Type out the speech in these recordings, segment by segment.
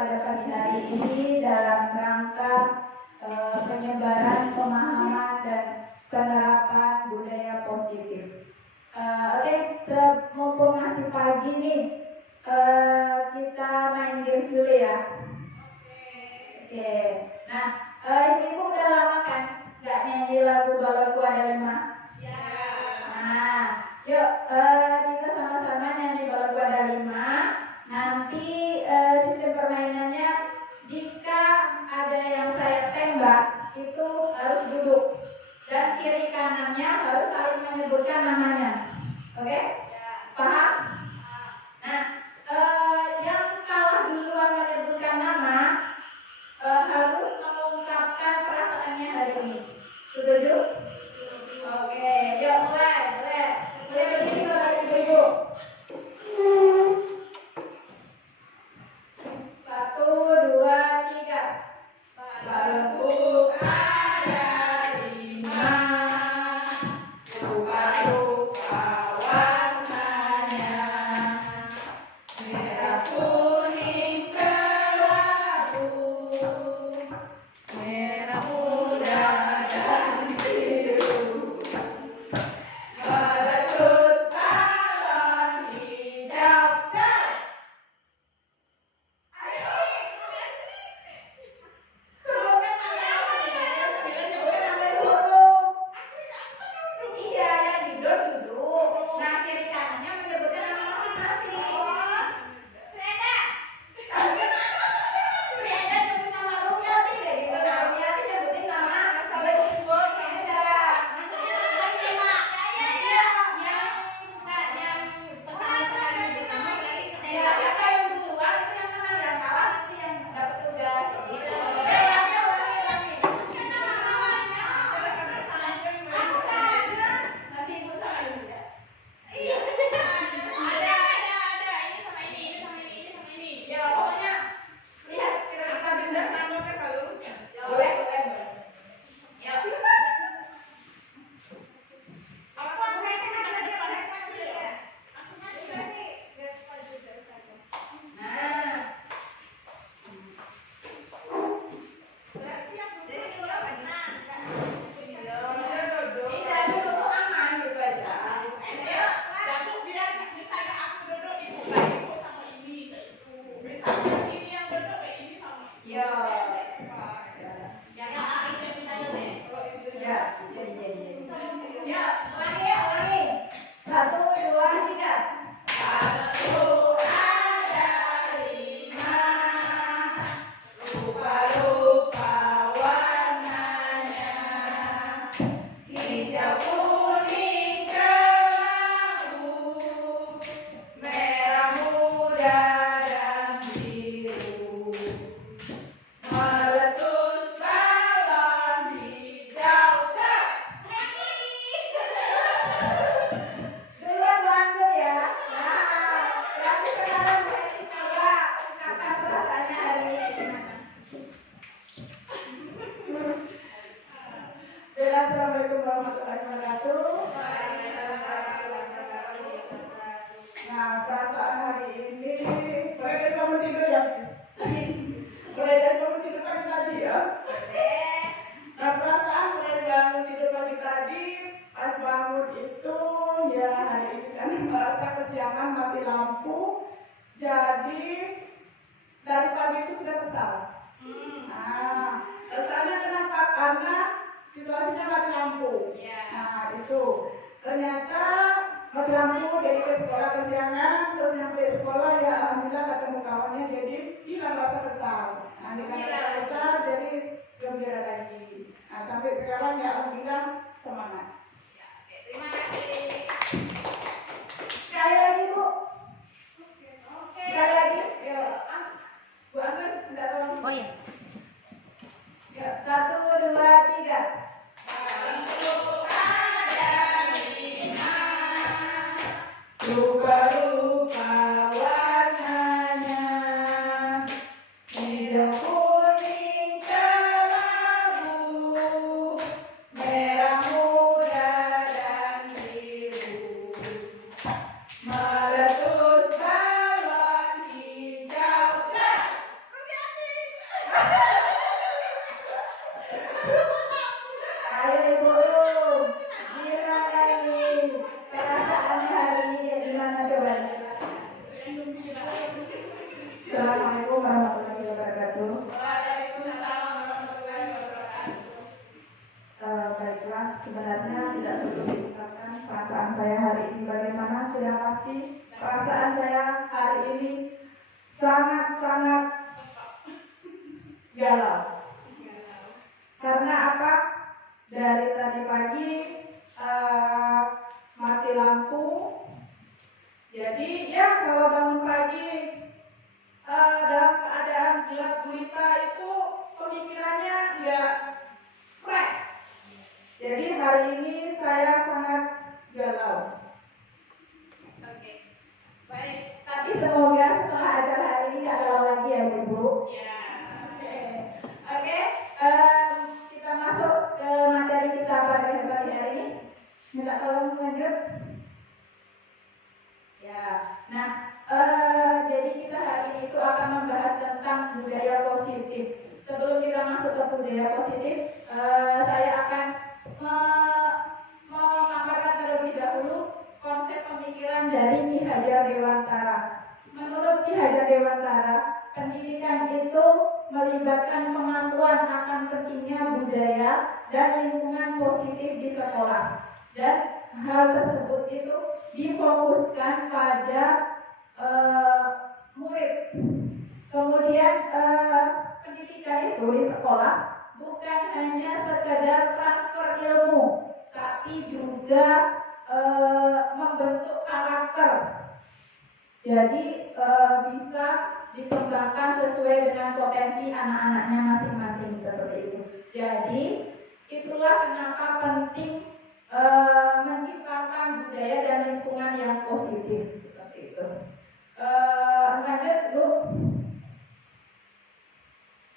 pada pagi hari ini dalam rangka penyebaran pemahaman dan penerapan budaya positif. Oke, mumpung masih pagi nih, kita main games dulu ya. Oke. Nah, ibu-ibu udah lama kan nggak nyanyi lagu Balonku Ada Lima? Ya. Nah, yuk kita sama-sama nyanyi Balonku Ada Lima. Nanti sistem permainannya, jika ada yang saya tembak itu harus duduk dan kiri kanannya harus saling menyebutkan namanya. Oke? Paham? Nah, yang kalah duluan menyebutkan nama harus mengungkapkan perasaannya hari ini. Setuju? Oke, yuk mulai. Mulai berdiri Bapak Ibu. 1, 2, 3. Balonku ada 5, rupa-rupa warnanya, merah, kuning, kelabu, merah muda dan biru, meletus balon hijau. Iya, yang duduk. Nah, kiri kanannya menyebutkan nama masing-masing. Freda nyebut nama Rumiati deh, gitu. Nah, Rumiati nyebutin nama siapa yang duluan itu yang menang, yang kalah nanti yang dapat tugas. Gitu. Nanti ibu sama ibu ya. Iya. Ada. Ini sama ini. Ya pokoknya lihat kira-kira benda sama ke kalau. Boleh. Ya. Aku Nah. Berarti yang dari dulu tenang. Tidak dulu tuh aman gitu aja. Aku biar misalnya aku duduk ibu sama ini itu. Misalnya ini yang duduk ini sama. Iya. Ya itu misalnya deh. Ya, jadi. Ya, ulangi. 1, 2, 3. Balonku ada 5, rupa-rupa warnanya, hijau, kuning, kelabu, merah muda dan biru, meletus balon hijau. Duluan Bu Anggun ya. Nah, berarti sekarang Bu Eni coba ungkapkan perasaannya hari ini gimana? Assalamualaikum warahmatullahi wabarakatuh. Nah, perasaan hari ini mulai dari bangun tidur ya. Mulai dari bangun tidur pagi tadi ya. Nah, perasaan mulai bangun tidur pagi tadi, pas bangun itu ya hari ini kan merasa kesiangan mati lampu. Jadi dari pagi itu sudah kesal. Nah, kesalnya kenapa? Karena situasinya mati lampu. Nah, itu ternyata mati lampu jadi ke sekolah kesiangan, terus sampai sekolah ya alhamdulillah ketemu kawannya, jadi hilang rasa kesal. Nah, hilang rasa kesal jadi gembira lagi. Nah, sampai sekarang ya alhamdulillah semangat. Ya, oke, terima kasih. Sekali lagi Bu. Sekali lagi. Yuk. Bu Anggun, minta tolong. Oh iya. Yuk, 1, 2, 3. Balonku ada 5, rupa-rupa warnanya, hijau, kuning, kelabu, merah muda dan biru, meletus balon hijau. Ayo Ibu, gimana nih perasaannya hari ini kayak gimana coba? Assalamualaikum warahmatullahi wabarakatuh. Waalaikumsalam warahmatullahi wabarakatuh. Baiklah, sebenarnya tidak perlu diungkapkan perasaan saya hari ini bagaimana. Sudah pasti perasaan saya hari ini sangat-sangat galau. Karena apa? Dari tadi pagi mati lampu. Jadi ya kalau bangun pagi dalam keadaan gelap gulita itu pemikirannya nggak fresh. Jadi hari ini saya sangat galau. Oke, baik. Tapi semoga setelah acara hari ini nggak galau lagi ya Ibu. Ya. Oke. Kita masuk ke materi kita pada pagi hari ini. Minta tolong lanjut. Ya. Nah, jadi kita hari ini itu akan membahas tentang budaya positif. Sebelum kita masuk ke budaya positif, saya akan memaparkan terlebih dahulu konsep pemikiran dari Ki Hajar Dewantara. Menurut Ki Hajar Dewantara, pendidikan itu melibatkan pengakuan akan pentingnya budaya dan lingkungan positif di sekolah. Dan hal tersebut itu difokuskan pada murid. Kemudian pendidikan itu di sekolah bukan hanya sekedar transfer ilmu, tapi juga membentuk karakter. Jadi bisa dikembangkan sesuai dengan potensi anak-anaknya masing-masing seperti itu. Jadi itulah kenapa penting menciptakan budaya dan lingkungan yang positif seperti itu. Lanjut Bu.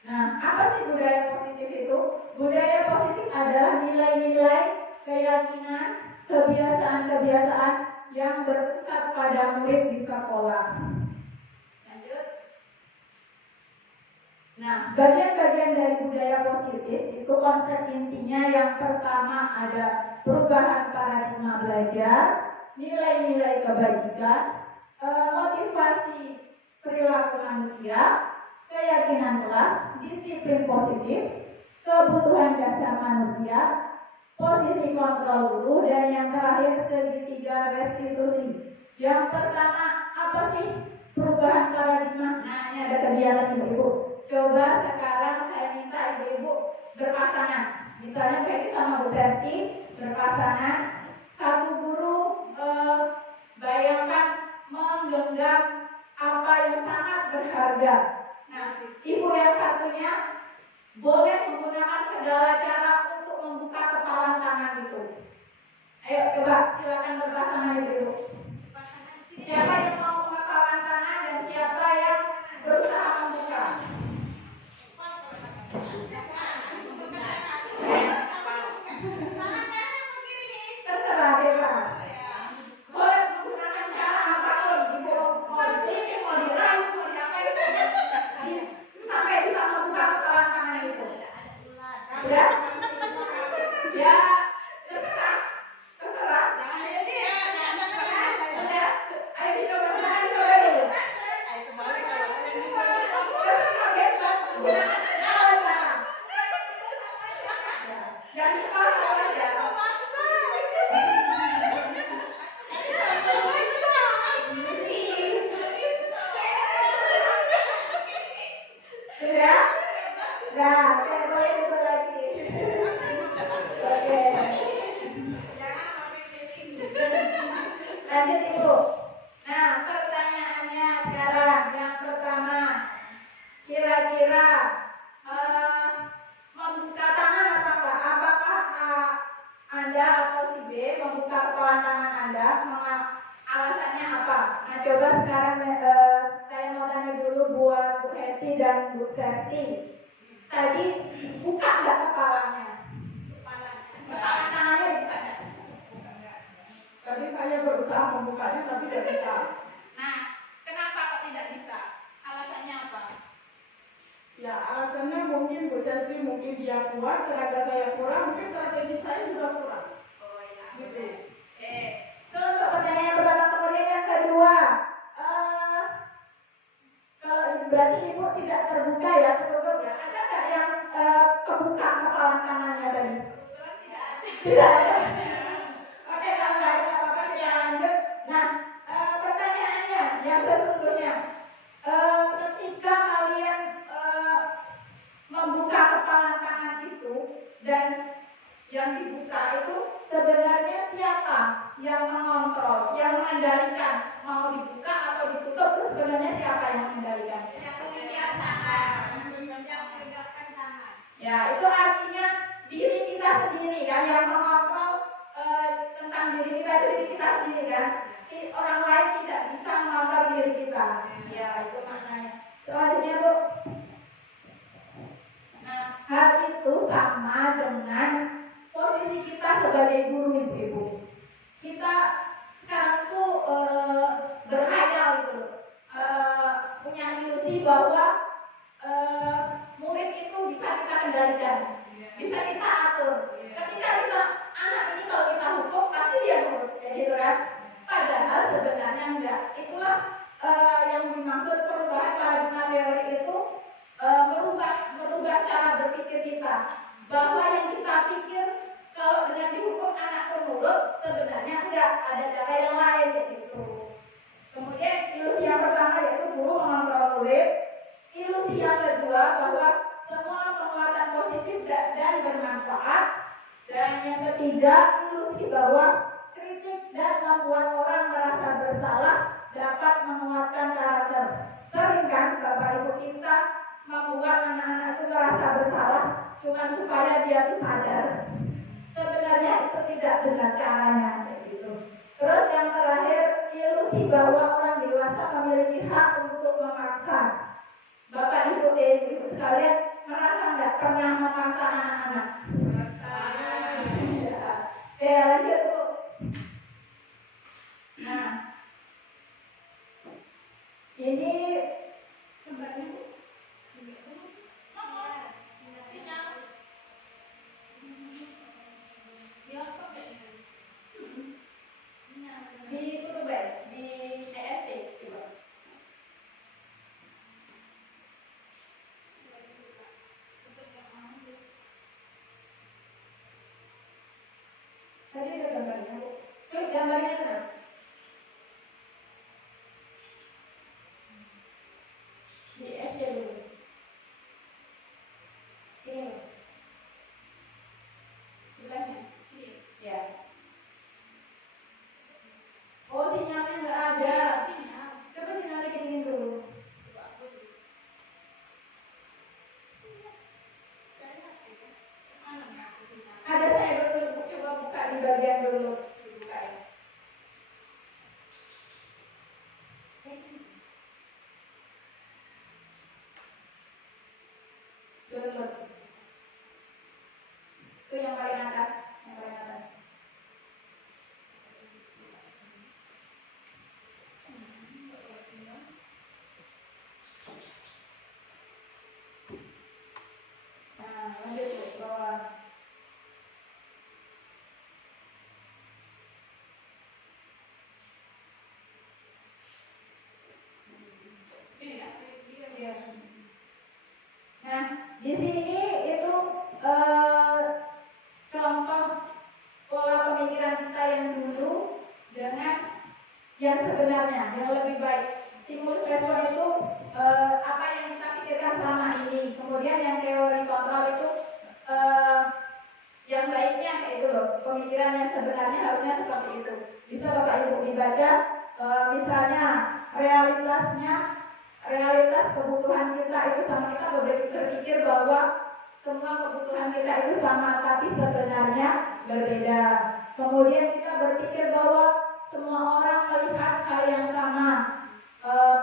Nah, apa sih budaya positif itu? Budaya positif adalah nilai-nilai, keyakinan, kebiasaan-kebiasaan yang berpusat pada murid di sekolah. Lanjut. Nah, bagian-bagian dari budaya positif itu konsep intinya yang pertama ada perubahan paradigma belajar, nilai-nilai kebajikan, motivasi perilaku manusia, keyakinan kelas, disiplin positif, kebutuhan dasar manusia, posisi kontrol guru, dan yang terakhir segitiga restitusi. Yang pertama apa sih perubahan paradigma? Nah, ini ada kegiatan ibu-ibu. Coba sekarang saya minta ibu-ibu berpasangan. Misalnya Fedi sama Bu Sesti berpasangan. Satu guru bayangkan menggenggam apa yang sangat berharga. Nah, ibu yang satunya boleh menggunakan segala cara untuk membuka kepalan tangan itu. Ayo coba silakan berpasangan ibu. Siapa yang mau kepalan tangan dan siapa yang berusaha membuka? Terserah bebas. Boleh menggunakan cara apapun, ibu mau dipilih, mau diraih, mau diapain, sampai bisa membuka kepalan tangan itu. Ya, ya terserah. Sudah, ayo dicoba dulu. Terserah bebas, gunakan segala cara. Jangan dipaksa aja. Sudah? Nah, saya boleh dulu lagi. Oke. Lanjut Ibu. Nah, pertanyaannya sekarang yang pertama, kira-kira membuka tangan apa enggak? Apakah Anda atau si B membuka kepala tangan Anda? Alasannya apa? Nah, coba sekarang saya mau tanya dulu buat Bu Heti dan Bu Sesti. Tadi buka enggak kepalanya? Kepala tangannya dibuka enggak? Tadi saya berusaha membukanya tapi tidak bisa. Nah, kenapa kok tidak bisa? Alasannya apa? Ya, alasannya mungkin Bu sugesti mungkin dia kuat, tenaga saya kurang, mungkin strategi saya juga kurang. Oh iya, Gitu. boleh. Itu untuk pertanyaan yang pertama. Kemudian yang kedua, kalau berarti ibu tidak terbuka ya, tertutup ya. Ada nggak yang kebuka kepala tangannya tadi? Kebetulan tidak ada. Tidak ada. Oke, kalau nggak ada nggak apa-apa, kita lanjut. Nah, pertanyaannya yang sesungguhnya, ketika kalian membuka kepala tangan itu dan yang dibuka itu sebenarnya siapa yang mengontrol, yang mengendalikan mau dibuka atau ditutup itu sebenarnya siapa yang mengendalikan? Yang punya tangan, yang menggerakkan tangan. Ya, itu artinya diri kita sendiri kan yang mengontrol tentang diri kita itu diri kita sendiri kan. Orang lain tidak bisa mengontrol diri kita. Ya, itu maknanya. Selanjutnya Bu. Nah, hal itu sama dengan posisi kita sebagai guru ibu-ibu. Kita sekarang tuh berhayal gitu, punya ilusi bahwa murid itu bisa kita kendalikan, bisa kita atur. Ketika kita anak ini kalau kita hukum pasti dia nurut, kayak gitu kan? Padahal sebenarnya enggak. Itulah yang dimaksud perubahan paradigma teori itu, merubah cara berpikir kita. Bahwa yang kita pikir kalau dengan dihukum anak penurut sebenarnya enggak, ada cara yang lain kayak gitu. Kemudian ilusi yang pertama yaitu guru mengontrol murid. Ilusi yang kedua bahwa semua penguatan positif dan bermanfaat. Dan yang ketiga ilusi bahwa kritik dan membuat orang merasa bersalah dapat menguatkan karakter. Sering kan Bapak Ibu kita membuat anak-anak itu merasa bersalah cuma supaya dia tuh sadar. Sebenarnya itu tidak benar caranya gitu. Terus yang terakhir ilusi bahwa orang dewasa memiliki hak untuk memaksa. Bapak Ibu Ibu sekalian merasa nggak pernah memaksa anak-anak? Ya, lanjut Bu. Nah, ini gambarnya Bu. Di tutup di ESC coba. Tadi ada gambarnya Bu. Klik gambarnya kan? Di ESC dulu. Ini Bu. Sebelahnya. Ya. Oh, sinyalnya nggak ada. Coba sinyalnya dingin dulu. Ada saya dulu, coba buka di bagian dulu. Dibukain. Download. Itu yang paling atas, yang paling atas. Nah, lanjut ke bawah. Iya. Nah, di sini itu contoh pola pemikiran kita yang dulu dengan yang sebenarnya, yang lebih baik. Stimulus respon itu apa yang kita pikirkan selama ini. Kemudian yang teori kontrol itu yang baiknya kayak itu loh. Pemikiran yang sebenarnya harusnya seperti itu. Bisa Bapak Ibu dibaca, misalnya realitas kebutuhan kita itu sama, kita berpikir bahwa semua kebutuhan kita itu sama, tapi sebenarnya berbeda. Kemudian kita berpikir bahwa semua orang melihat hal yang sama,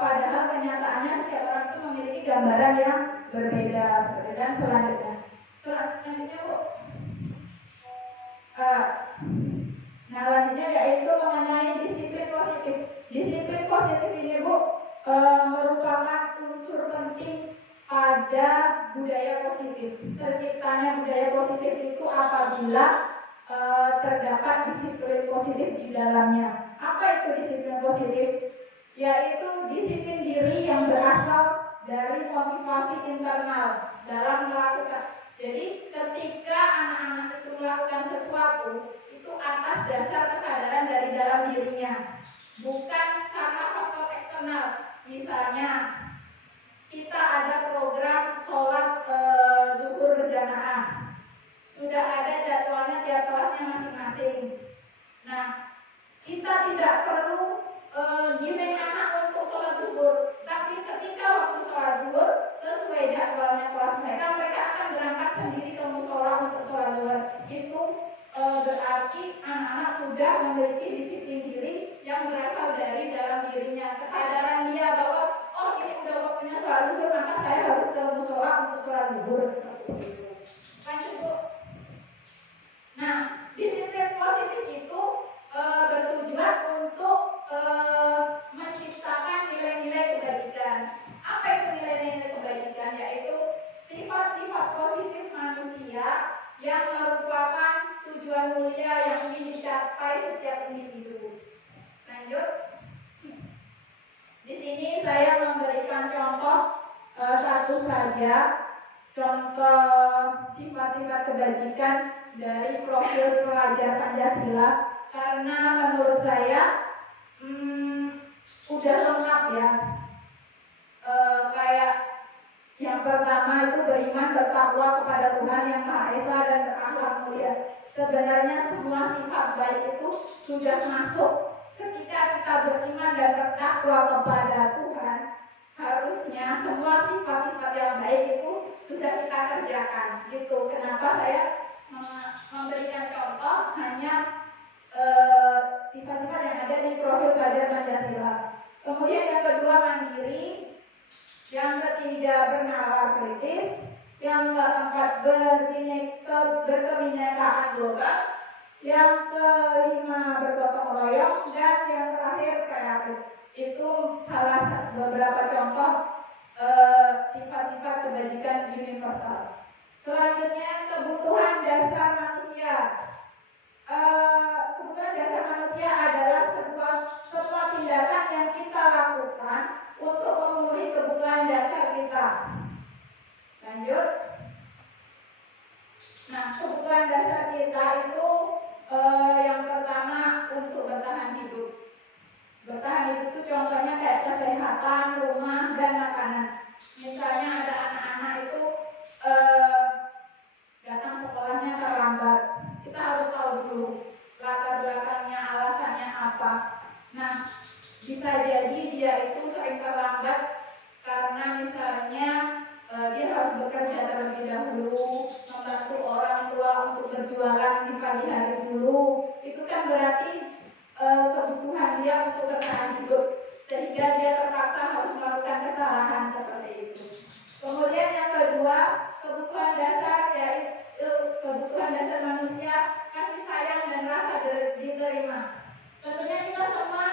padahal kenyataannya setiap orang itu memiliki gambaran yang berbeda. Dan selanjutnya Bu. Nah, selanjutnya yaitu mengenai disiplin positif. Disiplin positif ini Bu merupakan unsur penting pada budaya positif. nilai positif itu apabila terdapat disiplin positif di dalamnya. Apa itu disiplin positif? Yaitu disiplin diri yang berasal dari motivasi internal dalam melakukan. Jadi ketika anak-anak itu melakukan sesuatu itu atas dasar kesadaran dari dalam dirinya, bukan karena faktor eksternal. Misalnya kita ada program sholat zuhur berjamaah, sudah ada jadwalnya tiap kelasnya masing-masing. Nah, kita tidak perlu giring anak untuk sholat zuhur, tapi ketika waktu sholat zuhur sesuai jadwalnya kelas mereka, mereka akan berangkat sendiri ke musola untuk sholat zuhur. Itu berarti anak-anak sudah memiliki disiplin diri yang berasal dari dalam dirinya, kesadaran dia bahwa oh ini udah waktunya sholat zuhur, maka saya harus ke musola untuk sholat zuhur, seperti itu. Lanjut Bu. Nah, disiplin positif itu bertujuan untuk menciptakan nilai-nilai kebajikan. Apa itu nilai-nilai kebajikan? Yaitu sifat-sifat positif manusia yang merupakan tujuan mulia yang ingin dicapai setiap individu. Lanjut. Di sini saya memberikan contoh satu saja, contoh sifat-sifat kebajikan dari profil pelajar Pancasila, karena menurut saya udah lengkap ya. Kayak yang pertama itu beriman bertakwa kepada Tuhan yang Maha Esa dan berakhlak mulia. Sebenarnya semua sifat baik itu sudah masuk. Ketika kita beriman dan bertakwa kepada Tuhan, harusnya semua sifat-sifat yang baik itu sudah kita kerjakan. Gitu. Kenapa saya memberikan contoh hanya sifat-sifat yang ada di profil pelajar Pancasila. Kemudian yang kedua mandiri, yang ketiga bernalar kritis, yang keempat berkebinekaan global, yang kelima bergotong royong, dan yang terakhir kreatif. Itu beberapa contoh sifat-sifat kebajikan universal. Selanjutnya kebutuhan dasar manusia. Kebutuhan dasar manusia adalah semua tindakan yang kita lakukan untuk memenuhi kebutuhan dasar kita. Lanjut. Nah, kebutuhan dasar kita itu yang pertama untuk bertahan hidup. Bertahan hidup itu contohnya kayak kesehatan, rumah, dan makanan. Misalnya ada anak-anak itu datang sekolahnya terlambat. Kita harus tahu dulu latar belakangnya, alasannya apa. Nah, bisa jadi dia itu sering terlambat karena misalnya dia harus bekerja terlebih dahulu, membantu orang tua untuk berjualan di pagi hari dulu. Itu kan berarti kebutuhan dia untuk bertahan hidup, sehingga dia terpaksa harus melakukan kesalahan seperti itu. Kemudian yang kedua, kebutuhan dasar yaitu kebutuhan dasar manusia, kasih sayang dan rasa diterima. Tentunya kita semua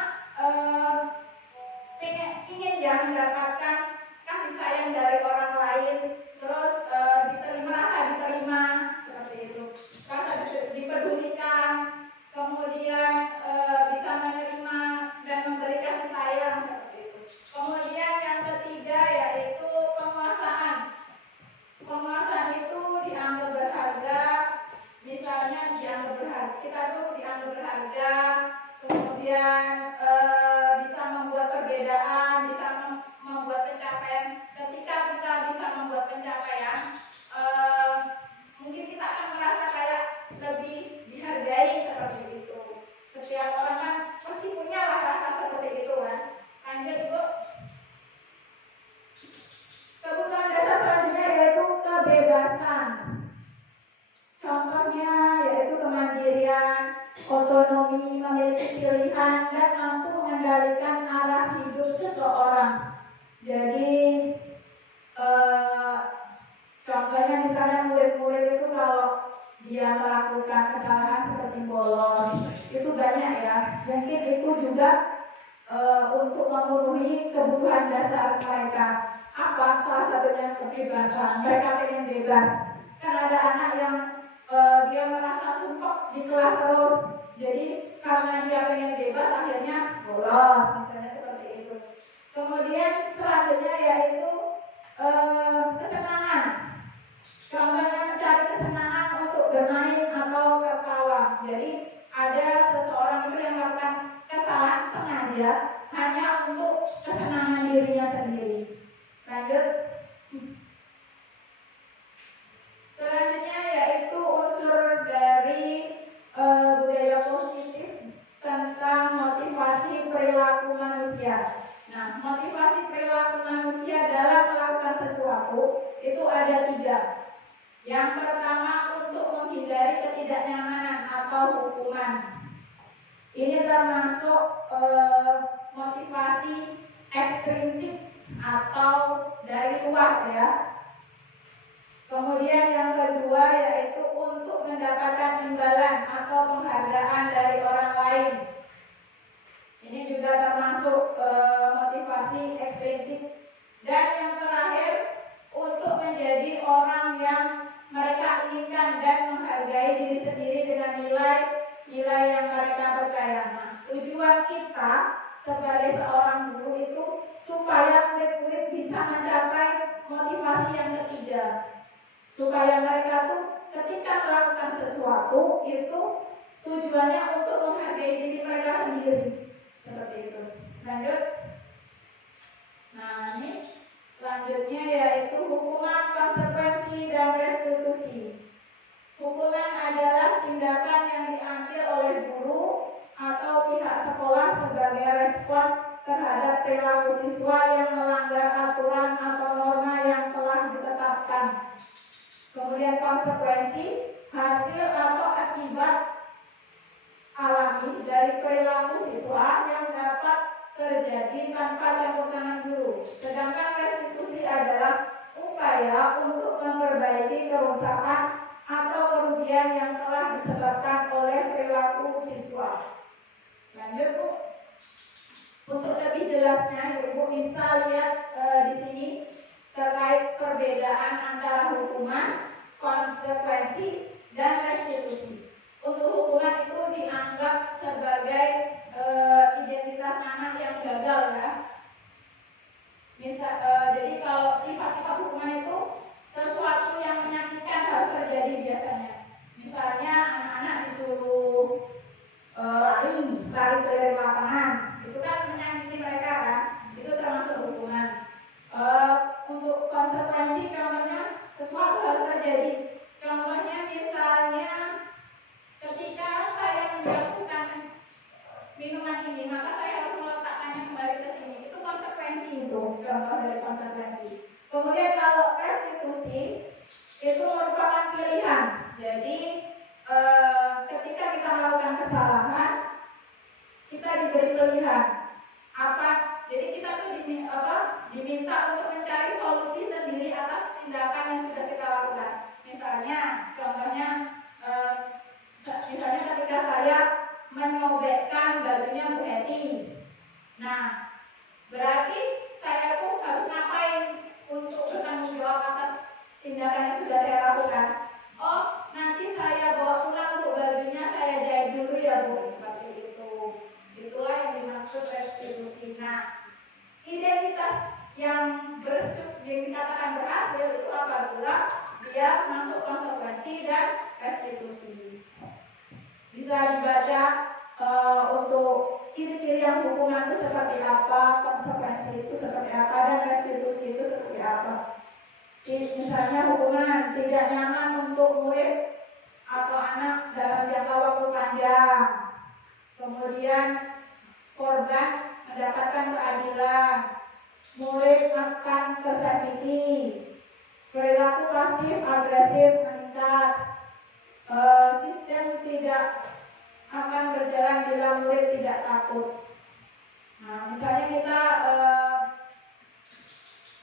ingin ya mendapatkan kasih sayang dari orang lain, terus rasa diterima seperti itu, rasa dipedulikan, kemudian bisa menerima dan memberi kasih sayang seperti itu. Kemudian yang ketiga yaitu penguasaan. Penguasaan itu dianggap berharga, misalnya dianggap berharga, kita tuh dianggap berharga, kemudian bisa membuat perbedaan, bisa membuat pencapaian. Ketika kita bisa membuat pencapaian, mungkin kita akan merasa kayak lebih dihargai seperti itu. Setiap orang kan pasti punya lah rasa seperti itu kan. Lanjut Bu. Kebutuhan dasar selanjutnya yaitu kebebasan. Contohnya yaitu kemandirian, otonomi, memiliki pilihan, dan mampu mengendalikan arah hidup seseorang. Jadi contohnya misalnya murid-murid itu kalau dia melakukan kesalahan seperti bolos, itu banyak ya. Mungkin itu juga untuk memenuhi kebutuhan dasar mereka. Apa? Salah satunya kebebasan. Mereka pengen bebas. kan ada anak yang dia merasa sumpah di kelas terus, jadi karena dia pengen bebas akhirnya bolos, misalnya seperti itu. Kemudian selanjutnya yaitu kesenangan. Contohnya mencari kesenangan untuk bermain atau tertawa. Jadi ada seseorang itu yang melakukan kesalahan sengaja hanya untuk kesenangan dirinya sendiri. Lanjut. Selanjutnya yaitu unsur dari budaya positif tentang motivasi perilaku manusia. Nah, motivasi perilaku manusia dalam melakukan sesuatu itu ada 3. Yang pertama untuk menghindari ketidaknyamanan atau hukuman. Ini termasuk motivasi ekstrinsik atau dari luar ya. Kemudian yang kedua yaitu untuk mendapatkan imbalan atau penghargaan dari orang lain. Ini juga termasuk motivasi ekstrinsik. Dan yang terakhir untuk menjadi orang yang mereka inginkan dan menghargai diri sendiri dengan nilai yang mereka percaya. Nah, tujuan kita sebagai seorang guru itu supaya murid-murid bisa mencapai motivasi yang ketiga. Supaya mereka tuh ketika melakukan sesuatu itu tujuannya untuk menghargai diri mereka sendiri. Seperti itu. Lanjut. Nah, ini selanjutnya yaitu hukuman, konsekuensi, dan restitusi. Hukuman adalah tindakan yang diambil oleh guru atau pihak sekolah sebagai respon terhadap perilaku siswa yang melanggar aturan atau norma yang telah ditetapkan. Kemudian konsekuensi, hasil atau akibat alami dari perilaku siswa yang dapat terjadi tanpa campur tangan guru. Sedangkan restitusi adalah upaya untuk memperbaiki kerusakan atau kerugian yang telah disebabkan oleh perilaku siswa. Lanjut, Bu. Untuk lebih jelasnya, Ibu bisa lihat di sini terkait perbedaan antara hukuman, konsekuensi, dan restitusi. Untuk hukuman itu dianggap sebagai identitas anak yang gagal ya. Jadi kalau sifat-sifat hukuman itu sesuatu yang menyakitkan harus terjadi biasanya. Misalnya anak-anak disuruh lari keliling lapangan, itu kan menyakiti mereka kan, itu termasuk hukuman. Untuk konsekuensi contohnya sesuatu harus terjadi. Contohnya misalnya ketika saya menjatuhkan minuman ini, maka saya harus meletakkannya kembali ke sini. Itu konsekuensi, itu contoh dari konsekuensi. Kemudian kalau restitusi itu merupakan pilihan. Jadi ketika kita melakukan kesalahan, kita diberi pilihan apa. Jadi kita tuh diminta untuk mencari solusi sendiri atas tindakan yang sudah kita lakukan. Misalnya, contohnya, misalnya ketika saya menyobekkan bajunya Bu Eti. Nah, berarti saya tuh harus ngapain untuk bertanggung jawab atas tindakan yang sudah saya lakukan? Oh, nanti saya bawa pulang Bu bajunya, saya jahit dulu ya Bu. Seperti itu. Itulah yang dimaksud restitusi. Nah, identitas yang dikatakan berhasil itu apabila dia masuk konsekuensi dan restitusi. Bisa dibaca untuk ciri-ciri yang hukuman itu seperti apa, konsekuensi itu seperti apa, dan restitusi itu seperti apa. Misalnya hukuman tidak nyaman untuk murid atau anak dalam jangka waktu panjang. Kemudian korban mendapatkan keadilan, murid akan tersakiti, perilaku pasif agresif meningkat, sistem tidak akan berjalan bila murid tidak takut. Nah, misalnya kita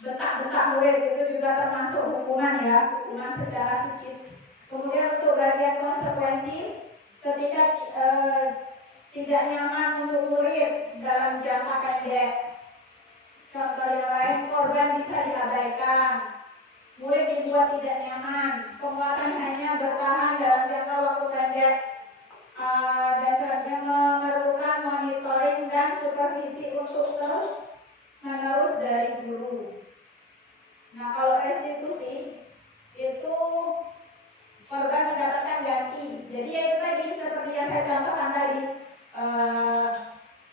bentak-bentak murid itu juga termasuk hukuman ya, hukuman secara psikis. Kemudian untuk bagian konsekuensi, ketika tidak nyaman untuk murid dalam jangka pendek. Contoh yang lain, korban bisa diabaikan, Murid dibuat tidak nyaman. Penguatan hanya bertahan dalam jangka waktu pendek. Dan selanjutnya memerlukan monitoring dan supervisi untuk terus-menerus dari guru. Nah, kalau restitusi itu korban mendapatkan ganti. Jadi ya itu tadi seperti yang saya contohkan tadi,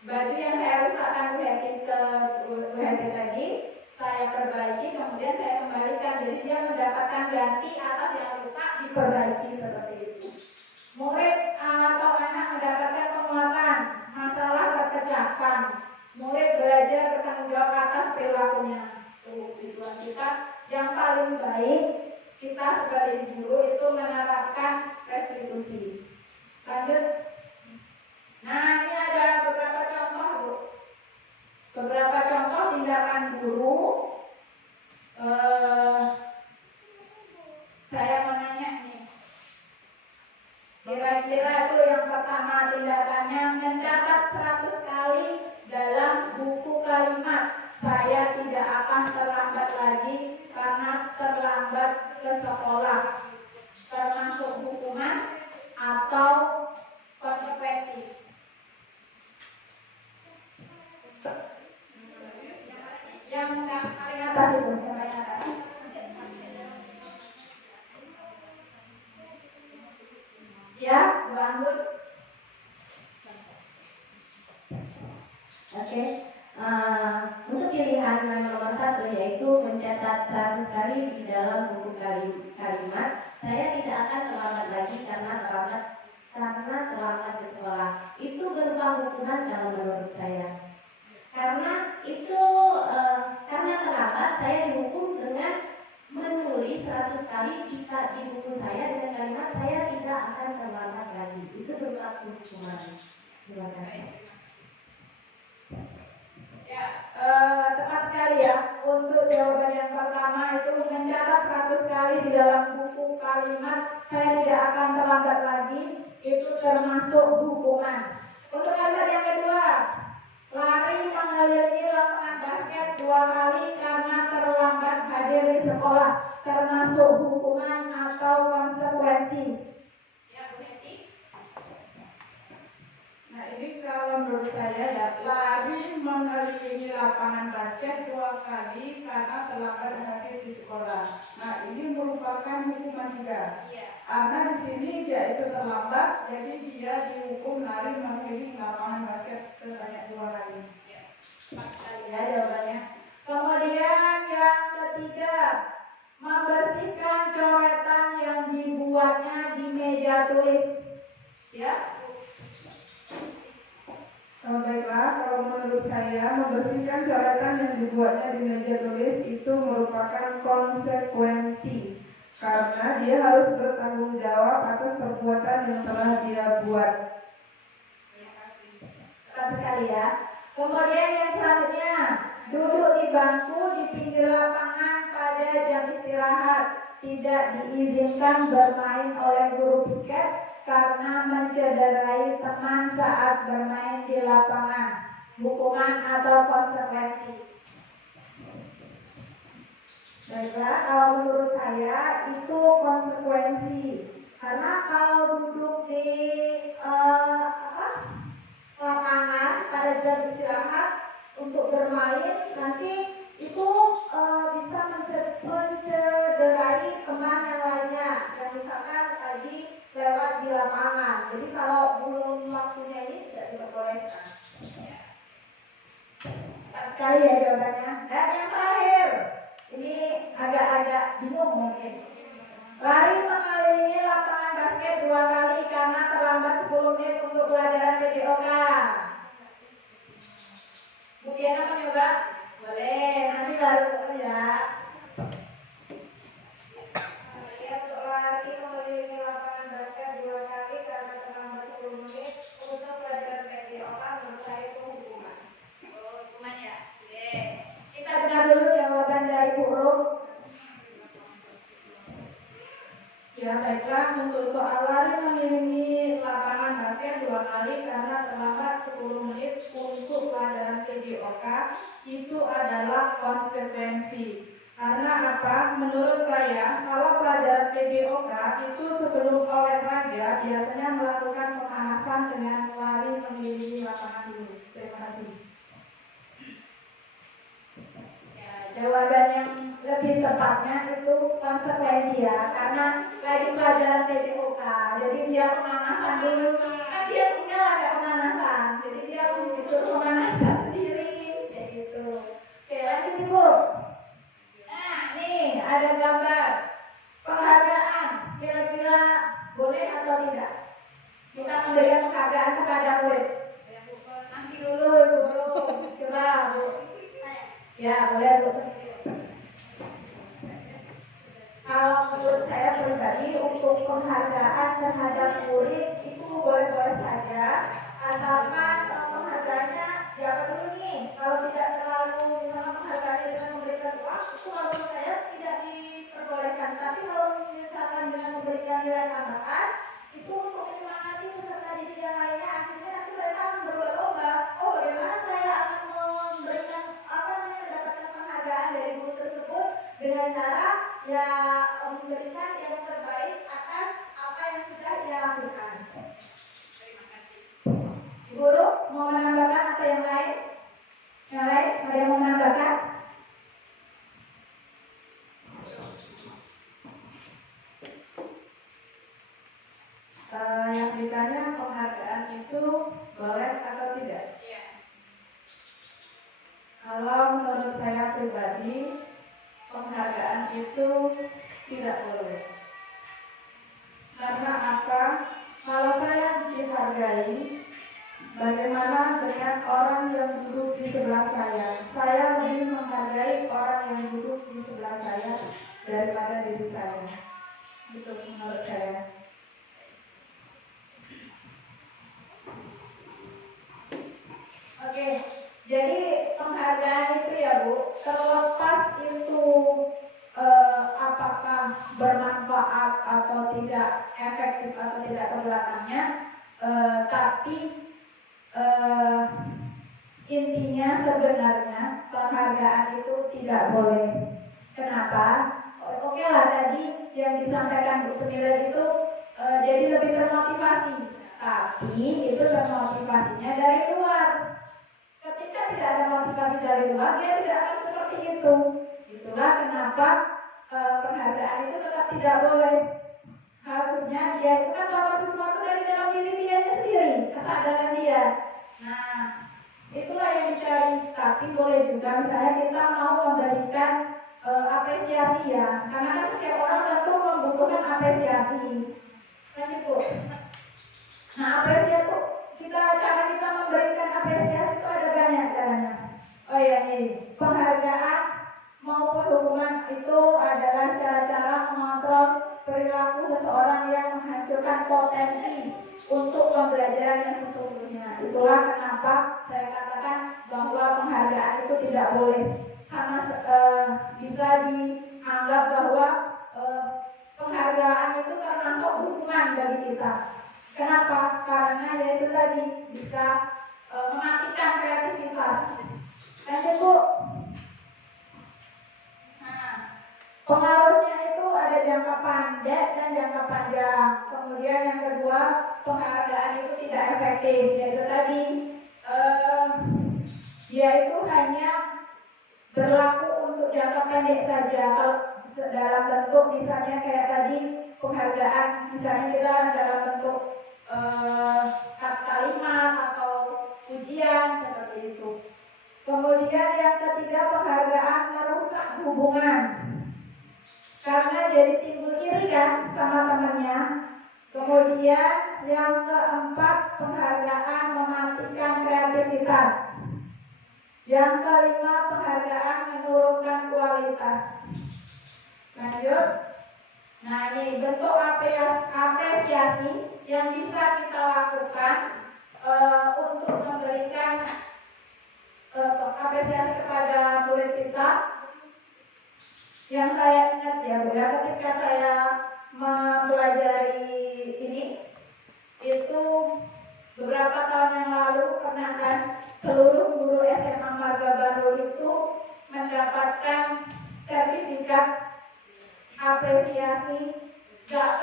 baju yang saya rusakkan Bu Heti tadi, saya perbaiki, kemudian saya kembalikan. Jadi dia mendapatkan ganti atas yang rusak, diperbaiki seperti itu. Murid atau anak mendapatkan penguatan, masalah terpecahkan. Murid belajar bertanggung jawab atas perilakunya. Tujuan kita yang paling baik, kita sebagai guru itu menerapkan restitusi. Lanjut. Nah, ini ada beberapa contoh, Bu. Beberapa contoh tindakan guru. Saya mau nanya nih. Kira-kira itu yang pertama tindakannya mencatat 100 kali dalam buku kalimat. Saya tidak akan terlambat lagi karena terlambat ke sekolah. Termasuk hukuman atau konsekuensi. Yang paling atas itu, yang paling atas. Ya, Bu Anggun. Oke. Untuk pilihan nomor 1 yaitu mencatat 100 kali di dalam buku kalimat. Saya tidak akan terlambat lagi karena terlambat ke sekolah. Itu berupa hukuman kalau menurut saya. Karena itu karena terlambat saya dihukum dengan menulis 100 kali di buku saya dengan kalimat saya tidak akan terlambat lagi. Itu berupa hukuman. Terima kasih. Ya, tepat sekali ya. Untuk jawaban yang pertama itu mencatat 100 kali di dalam buku kalimat saya tidak akan terlambat lagi, itu termasuk hukuman. Untuk kalimat yang kedua, lari mengelilingi lapangan basket 2 kali karena terlambat hadir di sekolah, termasuk hukuman atau konsekuensi. Ya, Bu Heti. Nah, ini kalau menurut saya ya, lari mengelilingi lapangan basket 2 kali karena terlambat hadir di sekolah. Nah, ini merupakan hukuman juga. Iya. Karena di sini dia itu terlambat, jadi dia dihukum lari mengelilingi lapangan basket sebanyak 2 kali. Ya, tepat sekali ya jawabannya. Kemudian yang ketiga, membersihkan coretan yang dibuatnya di meja tulis. Ya. Baiklah, kalau menurut saya membersihkan coretan yang dibuatnya di meja tulis itu merupakan konsekuensi karena dia harus bertanggung jawab atas perbuatan yang telah dia buat. Tepat sekali ya. Kemudian yang selanjutnya, duduk di bangku di pinggir lapangan pada jam istirahat, tidak diizinkan bermain oleh guru piket karena mencederai teman saat bermain di lapangan. Hukuman atau konsekuensi. Baiklah, kalau menurut saya itu konsekuensi. Karena kalau duduk di lapangan pada jam istirahat untuk bermain, nanti itu bisa mencederai teman yang lainnya yang misalkan tadi lewat di lapangan. Jadi kalau belum waktunya ini tidak diperbolehkan. Tepat sekali ya jawabannya. Dan yang terakhir, ini agak-agak bingung mungkin. Lari mengelilingi lapangan basket 2 kali karena terlambat 10 menit untuk pelajaran PJOK. Bu Diana mau nyoba? Boleh, nanti lari dulu ya. Untuk lari mengelilingi lapangan basket 2 kali karena terlambat 10 menit untuk pelajaran PJOK, menurut saya itu hukuman. Oh, hukuman ya? Oke. Kita dengar dulu jawaban dari Bu Rum. Ya, baiklah, untuk soal lari mengelilingi lapangan basket 2 kali karena terlambat 10 menit untuk pelajaran PJOK itu adalah konsekuensi. Karena apa? Menurut saya PTOK itu sebelum olahraga biasanya melakukan pemanasan dengan lari mengelilingi lapangan dulu. Terima kasih. Ya, jawaban yang lebih tepatnya itu konsekuensi ya, karena lagi pelajaran PTOK, jadi dia pemanasan dulu, kan dia tinggal ada pemanasan, jadi dia disuruh pemanasan sendiri, kayak gitu. Oke, lanjut Ibu. Nah, nih ada gambar penghargaan, kira-kira boleh atau tidak? Kita memberikan penghargaan kepada murid. Nanti dulu Ibu Guru, coba Bu. Ya, boleh Bu. Kalau menurut saya pribadi untuk penghargaan terhadap murid itu boleh-boleh saja, asalkan penghargaannya dapat dulu nih. Kalau tidak terlalu misalnya penghargaannya dengan memberikan uang, itu kalau menurut saya tidak diperbolehkan. Tapi kalau misalkan dengan memberikan nilai tambahan, itu untuk menyemangati peserta didik yang lainnya, akhirnya nanti mereka akan berlomba-lomba. Oh, bagaimana saya akan memberikan mendapatkan penghargaan dari guru tersebut dengan cara ya memberikan yang terbaik atas apa yang sudah ia lakukan. Terima kasih. Guru mau menambahkan atau yang lain? Yang lain ada yang mau menambahkan? Yang ditanya penghargaan itu boleh atau tidak? Iya. Kalau menurut saya pribadi, penghargaan itu tidak boleh. Karena apa? Kalau saya dihargai, bagaimana dengan orang yang duduk di sebelah saya? Saya lebih menghargai orang yang duduk di sebelah saya daripada diri saya. Itu menurut saya. Oke, jadi penghargaan itu ya Bu, terlepas itu apakah bermanfaat atau tidak, efektif atau tidak ke belakangnya, tapi intinya sebenarnya penghargaan itu tidak boleh. Kenapa? Oke lah, tadi yang disampaikan Bu Semila itu jadi lebih termotivasi, tapi itu termotivasinya dari luar. Ketika tidak ada motivasi dari luar, dia tidak akan seperti itu. Itulah kenapa penghargaan itu tetap tidak boleh. Harusnya dia itu kan melakukan sesuatu dari dalam diri dia sendiri, kesadaran dia. Nah, itulah yang dicari. Tapi boleh juga misalnya kita mau memberikan apresiasi ya, karena kan setiap orang tentu membutuhkan apresiasi. Lanjut Bu. Nah, apresiasi cara kita memberikan apresiasi itu ada banyak caranya. Oh ya, nih penghargaan maupun hukuman itu adalah cara-cara mengontrol perilaku seseorang yang menghancurkan potensi untuk pembelajaran yang sesungguhnya. Itulah kenapa saya katakan bahwa penghargaan itu tidak boleh, karena bisa dianggap bahwa penghargaan itu termasuk hukuman bagi kita. Kenapa? Karena yaitu tadi bisa mematikan kreativitas. Lanjut Bu. Nah, pengaruhnya itu ada jangka pendek dan jangka panjang. Kemudian yang kedua, penghargaan itu tidak efektif. Yaitu tadi dia itu hanya berlaku untuk jangka pendek saja. Kalau dalam bentuk misalnya kayak tadi penghargaan, misalnya kita dalam bentuk kalimat atau ujian seperti itu. Kemudian yang ketiga, penghargaan merusak hubungan karena jadi timbul iri kan sama temannya. Kemudian yang keempat, penghargaan mematikan kreativitas. Yang kelima, penghargaan menurunkan kualitas. Lanjut. Nah, ini bentuk apresiasi yang bisa kita lakukan untuk memberikan apresiasi kepada murid kita. Yang saya ingat ya Bu ya, ketika saya mempelajari ini, itu beberapa tahun yang lalu pernah kan seluruh guru SMA Marga Baru itu mendapatkan sertifikat apresiasi gak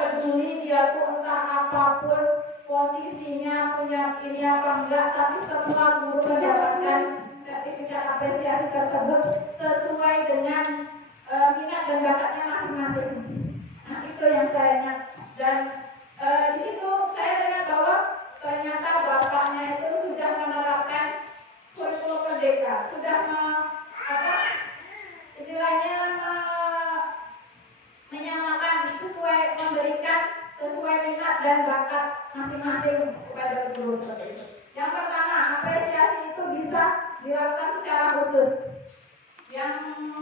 walaupun posisinya punya ini apa enggak, tapi semua guru mendapatkan sertifikat apresiasi tersebut sesuai dengan minat dan bakatnya masing-masing. Nah, itu yang saya ingat. Dan di situ saya dengar bahwa ternyata bapaknya itu sudah menerapkan kurikulum merdeka, sudah istilahnya menyamakan memberikan sesuai minat dan bakat masing-masing kepada guru seperti itu. Yang pertama, apresiasi itu bisa dilakukan secara khusus. Yang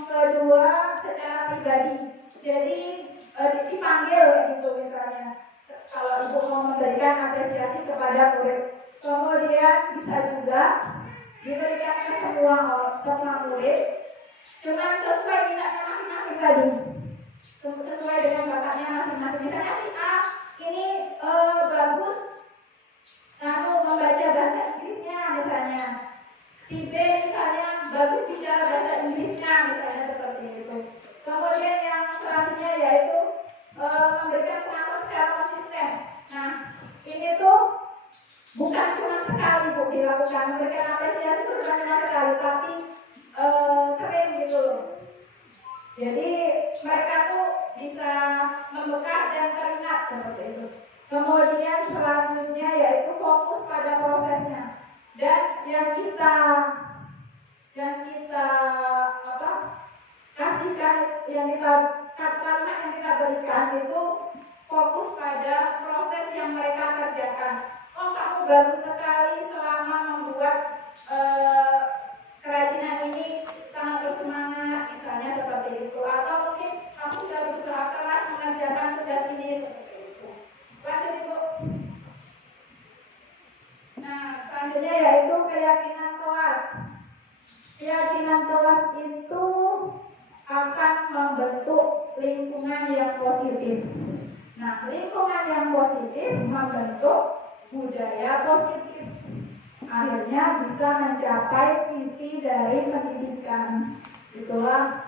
kedua, secara pribadi. Jadi dipanggil gitu misalnya. Kalau ibu mau memberikan apresiasi kepada murid, kemudian bisa juga diberikan ke semua murid, cuma sesuai minatnya masing-masing tadi, sesuai dengan bakatnya masing-masing. Misalnya si A ini bagus membaca bahasa Inggrisnya misalnya, si B misalnya bagus bicara bahasa Inggrisnya misalnya seperti itu. Kemudian yang selanjutnya yaitu memberikan pengakuan secara konsisten. Nah, ini tuh bukan cuma sekali Bu dilakukan, memberikan apresiasi itu bukan cuma sekali, tapi sering gitu loh. Jadi mereka tuh bisa membekas dan teringat seperti itu. Kemudian selanjutnya yaitu fokus pada prosesnya. Dan yang kita kasihkan, kalimat yang kita berikan itu fokus pada proses yang mereka kerjakan. Oh, kamu bagus sekali selama membuat kerajinan ini, sangat bersemangat misalnya seperti itu. Atau mungkin kamu sudah berusaha keras mengerjakan tugas ini seperti itu. Lanjut Ibu. Nah, selanjutnya yaitu keyakinan kelas. Keyakinan kelas itu akan membentuk lingkungan yang positif. Nah, lingkungan yang positif membentuk budaya positif. Akhirnya bisa mencapai visi dari pendidikan. Itulah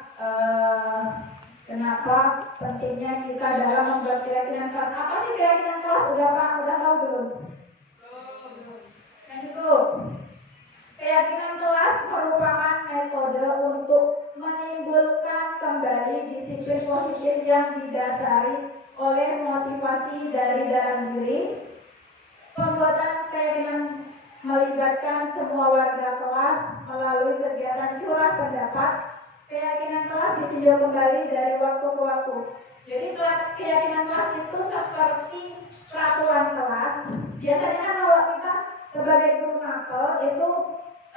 kenapa pentingnya kita dalam membuat keyakinan kelas. Apa sih keyakinan kelas? Udah tahu belum? Lanjut dulu. Keyakinan kelas merupakan metode untuk menimbulkan kembali disiplin positif yang didasari oleh motivasi dari dalam diri. Pembuatan keyakinan melibatkan semua warga kelas melalui kegiatan curah pendapat. Keyakinan kelas ditinjau kembali dari waktu ke waktu. Jadi keyakinan kelas itu seperti peraturan kelas. Biasanya kan kalau kita sebagai guru mapel itu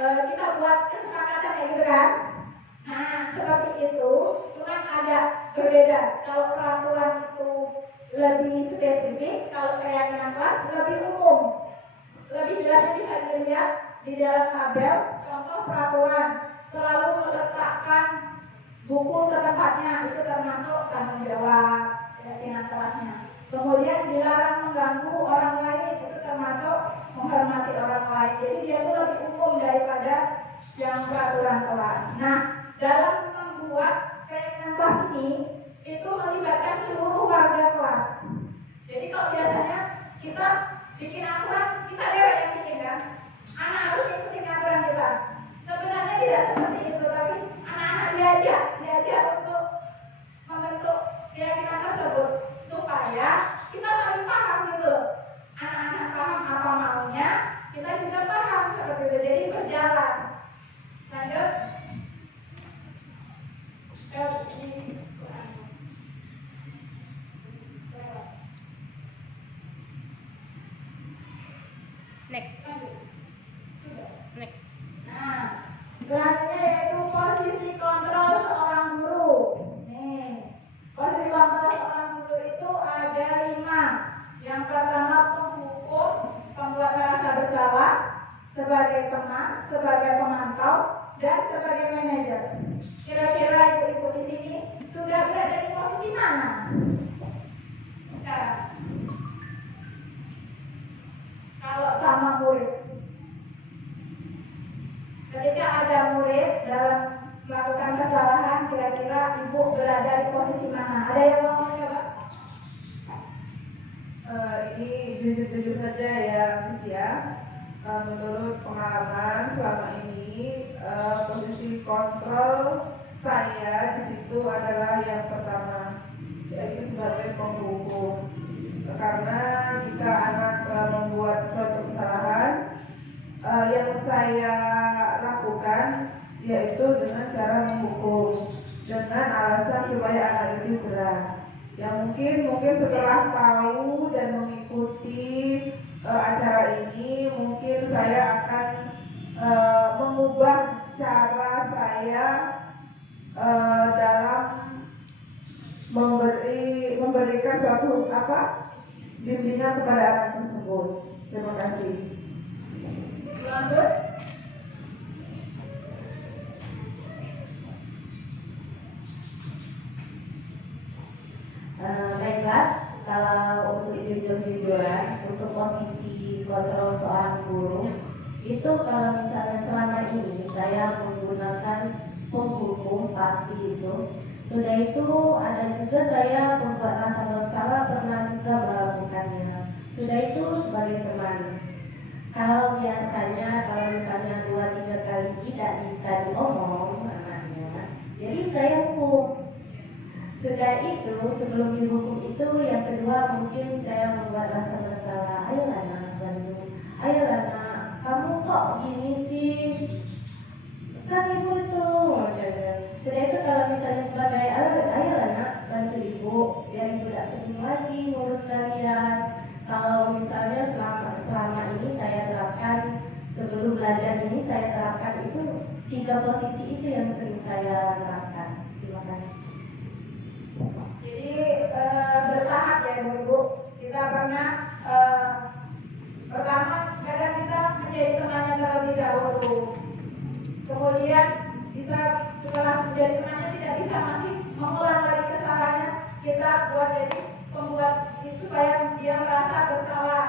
kita buat kesepakatan kayak gitu kan. Nah, seperti itu, cuma ada berbeda. Kalau peraturan itu lebih spesifik, kalau keyakinan kelas lebih umum. Lebih jelasnya bisa dilihat di dalam tabel. Contoh peraturan selalu meletakkan buku ke tempatnya, itu termasuk tanggung jawab keyakinan kelasnya. Kemudian dilarang mengganggu orang lain, itu termasuk menghormati orang lain. Jadi dia itu lebih umum daripada yang peraturan kelas. Nah, dalam membuat keyakinan kelas ini itu melibatkan seluruh warga kelas. Jadi kalau biasanya kita bikin aturan, kita dewek yang bikin kan, anak harus ikutin aturan kita. Sebenarnya tidak seperti itu, tapi anak-anak diajak untuk membentuk keyakinan tersebut supaya kita saling paham gitu loh. Anak-anak paham apa maunya, kita juga paham seperti itu. Jadi berjalan. Lanjut. Next. Next. Nah, selanjutnya yaitu posisi kontrol seorang guru. Nih, posisi kontrol seorang guru itu ada 5. Yang pertama penghukum, pembuat merasa bersalah, sebagai teman, sebagai pemantau, dan sebagai manajer. Kira-kira ibu-ibu di sini sudah berada di posisi mana sekarang? Kalau sama murid, ketika ada murid dalam melakukan kesalahan, kira-kira ibu berada di posisi mana? Ada yang mau mencoba? Ini jujur-jujur saja ya, Sis ya. Menurut pengalaman selama ini, posisi kontrol saya di situ adalah yang pertama, yaitu sebagai penghukum. Karena jika anak membuat suatu kesalahan, yang saya lakukan yaitu dengan cara menghukum dengan alasan supaya anak itu jerah. Ya mungkin setelah tahu dan mengikuti acara ini, mungkin saya akan mengubah cara saya dalam memberikan suatu bimbingan kepada anak tersebut. Terima kasih. Lanjut. Baiklah, kalau untuk jujur-jujuran, untuk posisi kontrol seorang guru, itu kalau misalnya selama ini saya menggunakan penghukum pasti itu. Sudah itu ada juga saya membuat rasa bersalah pernah juga melakukannya. Sudah itu sebagai teman. Kalau misalnya 2-3 kali tidak bisa diomong anaknya, jadi saya hukum. Sudah itu, sebelum dihukum itu, yang kedua mungkin saya membuat rasa bersalah. Ayo anak, ayo anak, kamu kok gini sih? Kan ibu itu, sudah itu kalau misalnya sebagai ayo anak, bantu ibu, biar ibu tidak penting lagi ngurus kalian. Kalau misalnya selama ini saya terapkan, sebelum belajar ini saya terapkan itu 3 posisi itu yang sering saya terapkan. Terima kasih. Jadi bertahap ya Ibu. Kita pernah pertama kadang kita menjadi temannya terlebih dahulu. Kemudian bisa setelah menjadi temannya tidak bisa masih mengulang lagi kesalahannya, kita buat jadi pembuat supaya dia merasa bersalah.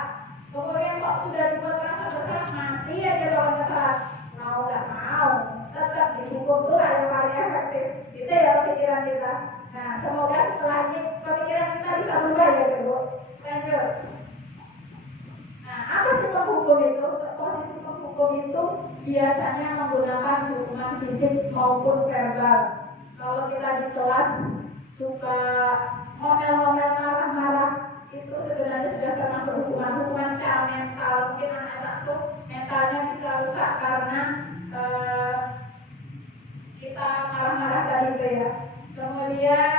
Kemudian kok sudah dibuat merasa bersalah masih aja lawan kesalahan, mau nggak mau tetap dihukum tuh yang paling efektif. Itu ya pikiran kita. Nah, semoga setelah ini pemikiran kita bisa berubah ya Ibu. Lanjut. Nah, apa sih penghukum itu? Posisi penghukum itu biasanya menggunakan hukuman fisik maupun verbal. Kalau kita di kelas suka ngomel-ngomel, marah-marah, itu sebenarnya sudah termasuk hukuman secara mental. Mungkin anak-anak tuh mentalnya bisa rusak karena kita marah-marah tadi itu ya. Kemudian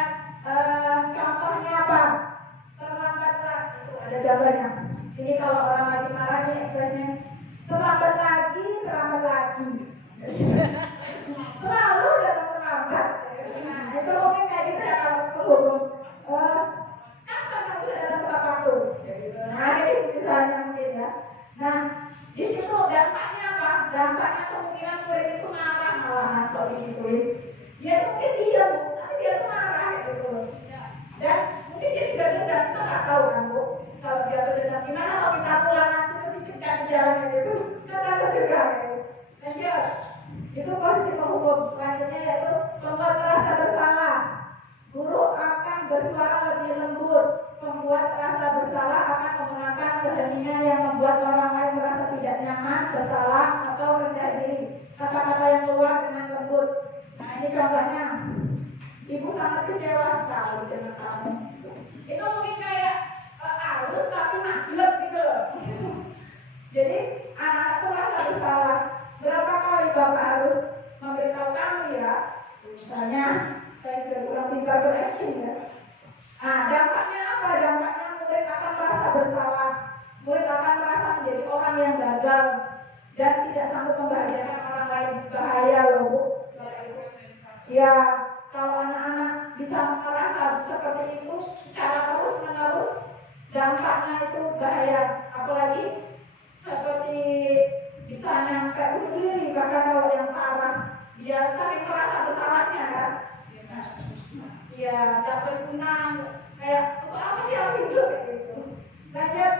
contohnya apa? Terlambatlah, itu ada jawabannya. Jadi kalau orang lagi marah nih ekspresinya terlambat lagi. Selalu datang terlambat. Nah, itu mungkin kayak gitu ya kalau penghukum. Kapan kamu sudah datang tepat waktu? Nah, jadi misalnya mungkin ya. Nah, di situ dampaknya apa? Dampaknya kemungkinan murid itu marah malahan kalau digituin. Dia mungkin diam, tapi dia tuh marah gitu. Dan mungkin dia juga dendam, kita nggak tahu kan Bu. Kalau dia tuh dendam gimana kalau kita pulang nanti tuh dicegat di jalan gitu, kita takut juga gitu. Lanjut, itu posisi penghukum. Selanjutnya yaitu membuat merasa bersalah. Guru akan bersuara lebih lembut. Membuat rasa bersalah akan menggunakan keheningan yang membuat orang lain merasa tidak nyaman, bersalah atau rendah diri. Kata-kata yang keluar dengan lembut. Nah ini contohnya, ibu sangat kecewa sekali dengan kamu. Itu mungkin kayak halus tapi majlek gitu loh. Jadi anak-anak itu merasa bersalah. Berapa kali bapak harus memberitahu kamu ya? Misalnya saya juga kurang pintar berakting ya. Nah dampaknya apa? Dampaknya murid akan merasa bersalah. Murid akan merasa menjadi orang yang gagal dan tidak sanggup membahagiakan orang lain. Bahaya loh Bu. Ya, kalau anak-anak bisa merasa seperti itu secara terus-menerus, dampaknya itu bahaya. Apalagi seperti bisa nyampe bunuh diri, bahkan kalau yang parah, dia saking merasa bersalahnya kan. Ya, nggak berguna, kayak untuk apa sih aku hidup gitu. Lanjut.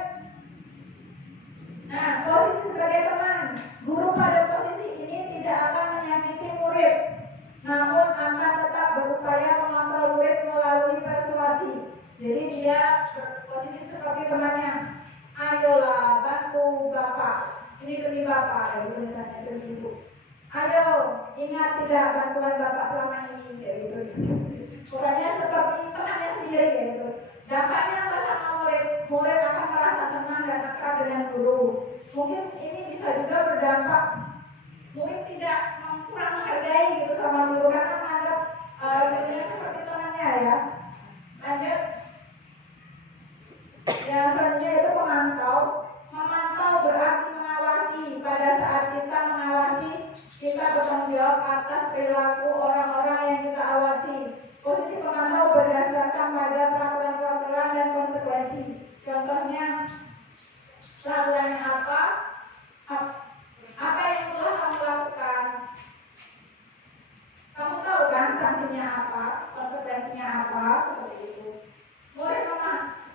Nah, posisi sebagai teman, guru pada posisi ini tidak akan menyakiti murid, namun akan tetap berupaya mengontrol murid melalui persuasi. Jadi dia posisi seperti temannya Ini demi Bapak, Ibu misalnya demi Ibu. Ayo, ingat tidak bantuan Bapak selama ini, kayak gitu. Pokoknya seperti temannya sendiri, kayak gitu. Dampaknya apa sama murid? Murid akan merasa senang dan akrab dengan guru. Mungkin ini bisa juga berdampak murid tidak kurang menghargai gitu sama guru karena menganggap gurunya seperti temannya ya. Lanjut. Yang selanjutnya itu memantau. Memantau berarti mengawasi. Pada saat kita mengawasi, kita bertanggung jawab atas perilaku orang-orang yang kita awasi. Posisi pemantau berdasarkan pada peraturan-peraturan dan konsekuensi. Contohnya, peraturannya apa? Apa yang telah kamu lakukan? Kamu tahu kan sanksinya apa? Konsekuensinya apa? Seperti itu. Murid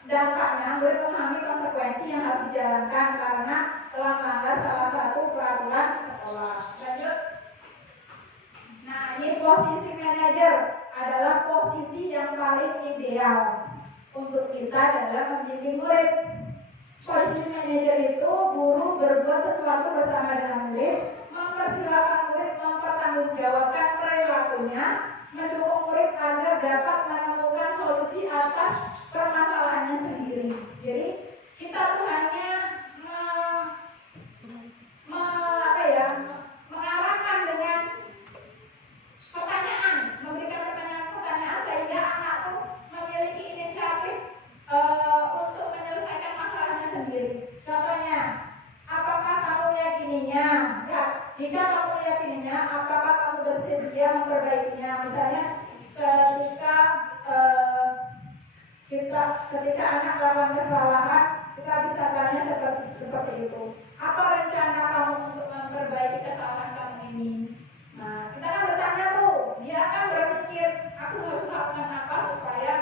dampaknya, murid memahami konsekuensi yang harus dijalankan karena telah melanggar salah satu peraturan sekolah. Lanjut. Nah, ini posisi manajer adalah posisi yang paling ideal untuk kita dalam membimbing murid. Posisi manajer itu guru berbuat sesuatu bersama dengan murid, mempersilahkan murid mempertanggungjawabkan perilakunya, mendukung murid agar dapat menemukan solusi atas permasalahannya sendiri. Jadi kita tuh hanya mengarahkan dengan pertanyaan, memberikan pertanyaan-pertanyaan sehingga anak tuh memiliki inisiatif untuk menyelesaikan masalahnya sendiri. Contohnya, apakah kamu meyakininya? Ya, jika kamu meyakininya, apakah kamu bersedia memperbaikinya? Misalnya, ketika anak melakukan kesalahan, kita bisa tanya seperti itu. Apa rencana kamu untuk memperbaiki kesalahan kamu ini? Nah, kita kan bertanya tuh, dia akan berpikir, aku harus melakukan apa supaya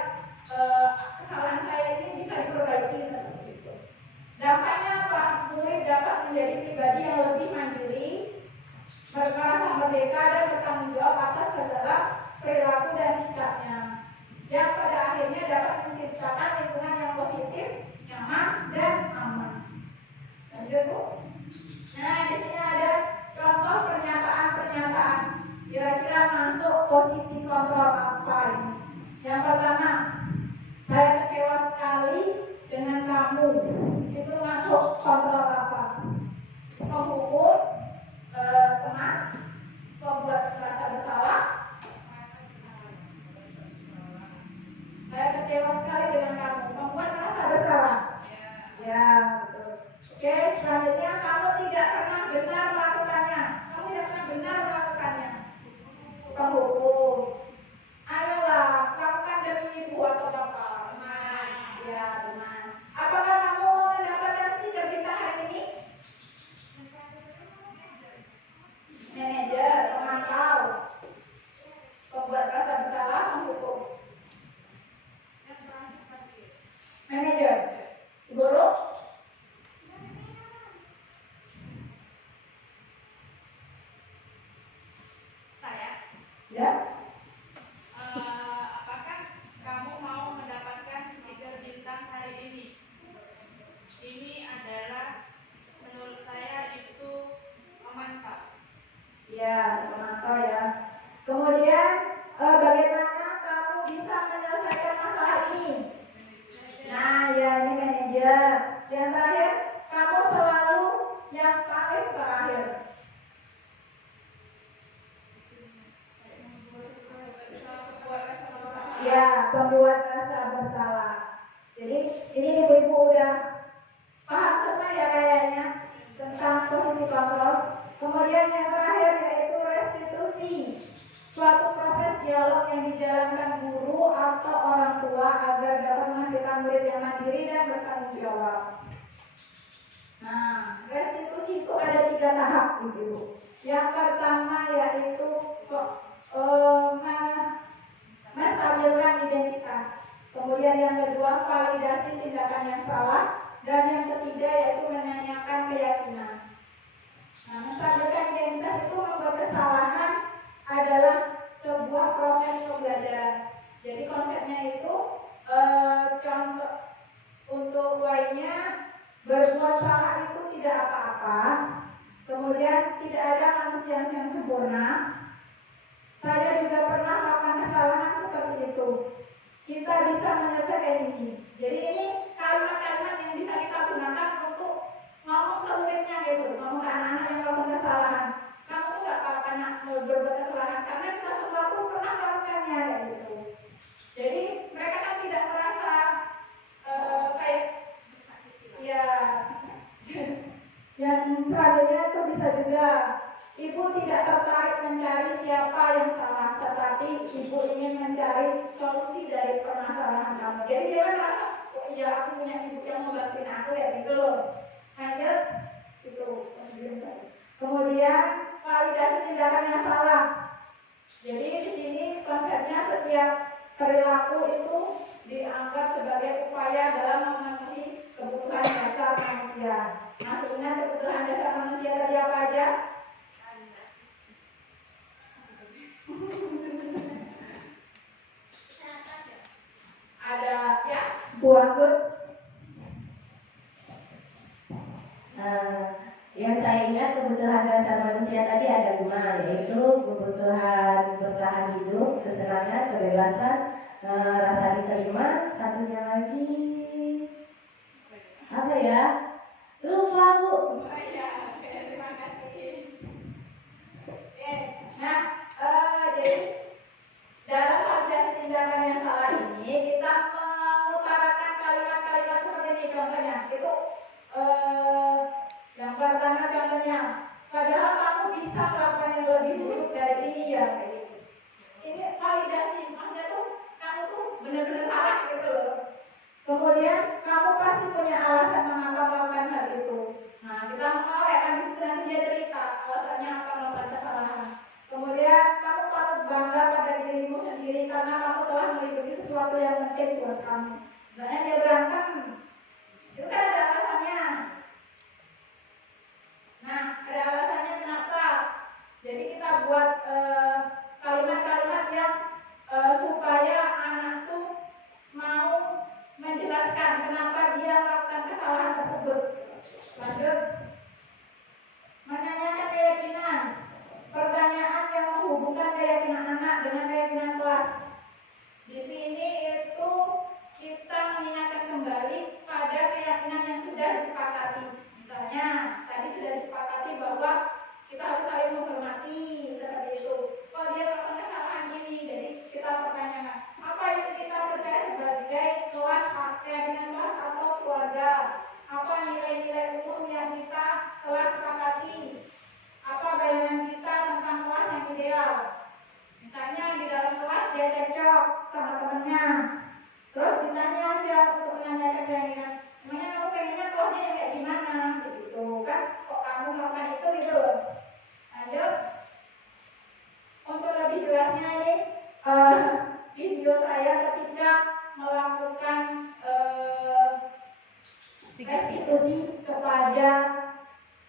kesalahan saya ini bisa diperbaiki seperti itu. Dampaknya apa? Murid dapat menjadi pribadi yang lebih mandiri, merasa merdeka dan bertanggung jawab atas segala perilaku dan sikapnya, yang pada akhirnya dapat menciptakan lingkungan yang positif, nyaman, dan aman. Lanjut, Bu. Nah, di sini ada contoh pernyataan-pernyataan. Kira-kira masuk posisi kontrol apa ini? Yang pertama, saya kecewa sekali dengan kamu. Itu masuk kontrol apa? Menghukum, teman, membuat merasa bersalah. Saya kecewa sekali dengan kamu, membuat merasa bersalah. Ya, betul. Oke, selanjutnya kamu tidak pernah benar melakukannya. Kamu tidak pernah benar melakukannya. Penghukum. Ayolah, lakukan demi ibu atau bapak. Teman. Ya, teman. Apakah kamu mendapatkan stiker bintang hari ini? Manajer, pemantau, pembuat merasa bersalah, penghukum. Manajer, guru. Saya. Ya. Apakah kamu mau mendapatkan stiker bintang hari ini? Ini adalah menurut saya itu memantau. Ya, memantau ya. Kemudian bagaimana kamu bisa menyelesaikan masalah ini? Nah, ya ini manajer. Yang terakhir, kamu selalu yang paling terakhir. Ya, pembuat rasa bersalah. Jadi ini ibu-ibu udah paham semua ya kayaknya tentang posisi kontrol. Kemudian yang terakhir yaitu restitusi. Suatu proses dialog yang dijalankan guru atau orang tua agar dapat menghasilkan murid yang mandiri dan bertanggung jawab. Nah, restitusi itu ada 3 tahap gitu. Yang pertama yaitu menstabilkan identitas. Kemudian yang kedua validasi tindakan yang salah. Dan yang ketiga yaitu menanyakan keyakinan. Nah, menstabilkan identitas itu membuat kesalahan adalah sebuah proses pembelajaran. Jadi konsepnya itu contoh untuk Y-nya berbuat salah itu tidak tidak apa-apa. Kemudian tidak ada manusia yang sempurna. Saya juga pernah melakukan kesalahan seperti itu. Kita bisa menyelesaikan ini. Jadi ini kalimat-kalimat yang bisa kita gunakan untuk ngomong ke muridnya gitu, ngomong ke anak-anak yang melakukan kesalahan. Kamu tuh gak apa-apa nak berbuat kesalahan karena kita semua tuh pernah melakukannya gitu. Jadi mereka kan tidak merasa kayak ya yang selanjutnya itu bisa juga ibu tidak tertarik mencari siapa yang salah, tetapi ibu ingin mencari solusi dari permasalahan kamu. Jadi dia merasa, oh iya aku punya ibu yang mau bantuin aku ya gitu loh. Lanjut, itu kemudian validasi tindakan yang salah. Jadi di sini konsepnya setiap perilaku itu dianggap sebagai upaya dalam memenuhi kebutuhan dasar manusia. Masih ingat kebutuhan dasar manusia tadi apa aja? Ada ya, Bu Anggur. Yang saya ingat kebutuhan dasar manusia tadi ada 5, yaitu kebutuhan bertahan hidup, kesenangan, kebebasan, rasa diterima, satunya lagi apa ya? Lupa Bu. Oh iya, oke, terima kasih. Oke, nah jadi dalam validasi tindakan yang salah ini kita mengutarakan kalimat-kalimat seperti ini contohnya. Itu yang pertama contohnya, padahal kamu bisa melakukan yang lebih buruk dari ini ya kayak gitu. Ini validasi, maksudnya tuh kamu tuh benar-benar salah gitu loh. Kemudian kamu pasti punya alasan mengapa melakukan hal itu. Nah kita mengorek kan disitu nanti dia cerita alasannya apa melakukan kesalahan. Kemudian kamu patut bangga pada dirimu sendiri karena kamu telah mengikuti sesuatu yang penting buat kamu. Misalnya dia berantem, itu kan ada alasannya. Nah ada alasannya kenapa. Jadi kita buat kalimat-kalimat yang supaya anak tuh mau menjelaskan kenapa dia melakukan kesalahan tersebut. Lanjut, menanyakan keyakinan. Pertanyaan yang menghubungkan keyakinan anak dengan keyakinan kelas. Di sini itu kita mengingatkan kembali pada keyakinan yang sudah disepakati. Misalnya tadi sudah disepakati bahwa kita harus saling menghormati seperti itu. Kalau dia melakukan kesalahan ini, jadi kita pertanyakan apa itu kita percaya sebagai kelas, keyakinan kelas atau keluarga. Apa nilai-nilai umum yang kita telah sepakati? Apa bayangan kita tentang kelas yang ideal? Misalnya di dalam kelas dia cekcok sama temennya, terus ditanya aja untuk menanyakan keyakinan, emangnya kamu pengennya kelasnya yang kayak gimana? Gitu kan? Kok kamu melakukan itu gitu loh. Lanjut. Untuk lebih jelasnya ini video saya ketika melakukan restitusi kepada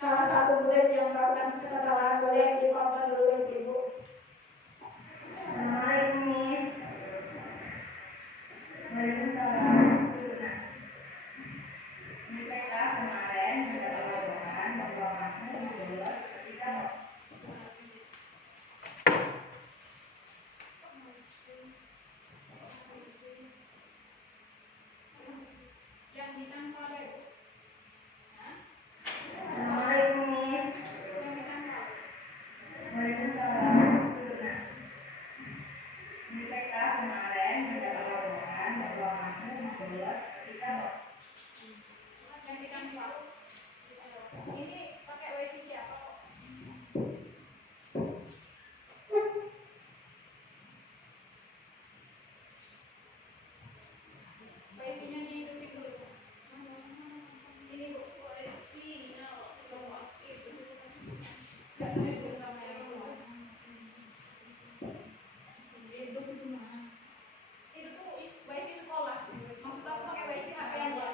salah satu murid yang melakukan kesalahan. Boleh ditonton dulu ibu. Waalaikumsalam. Ini kita kemarin sudah melakukan bahwa kamu dibuat ketika Yang ditangkap itu. Waalaikumsalam. Ini kita kemarin sudah melakukan bahwa kamu dibuat ketika Yang ditangkap. Ini pakai wifi siapa kok? Wifi-nya dihidupin dulu. Ini bu, wifi. Gak terhubung sama yang luar. Itu tuh wifi sekolah. Maksud aku pakai wifi HP aja.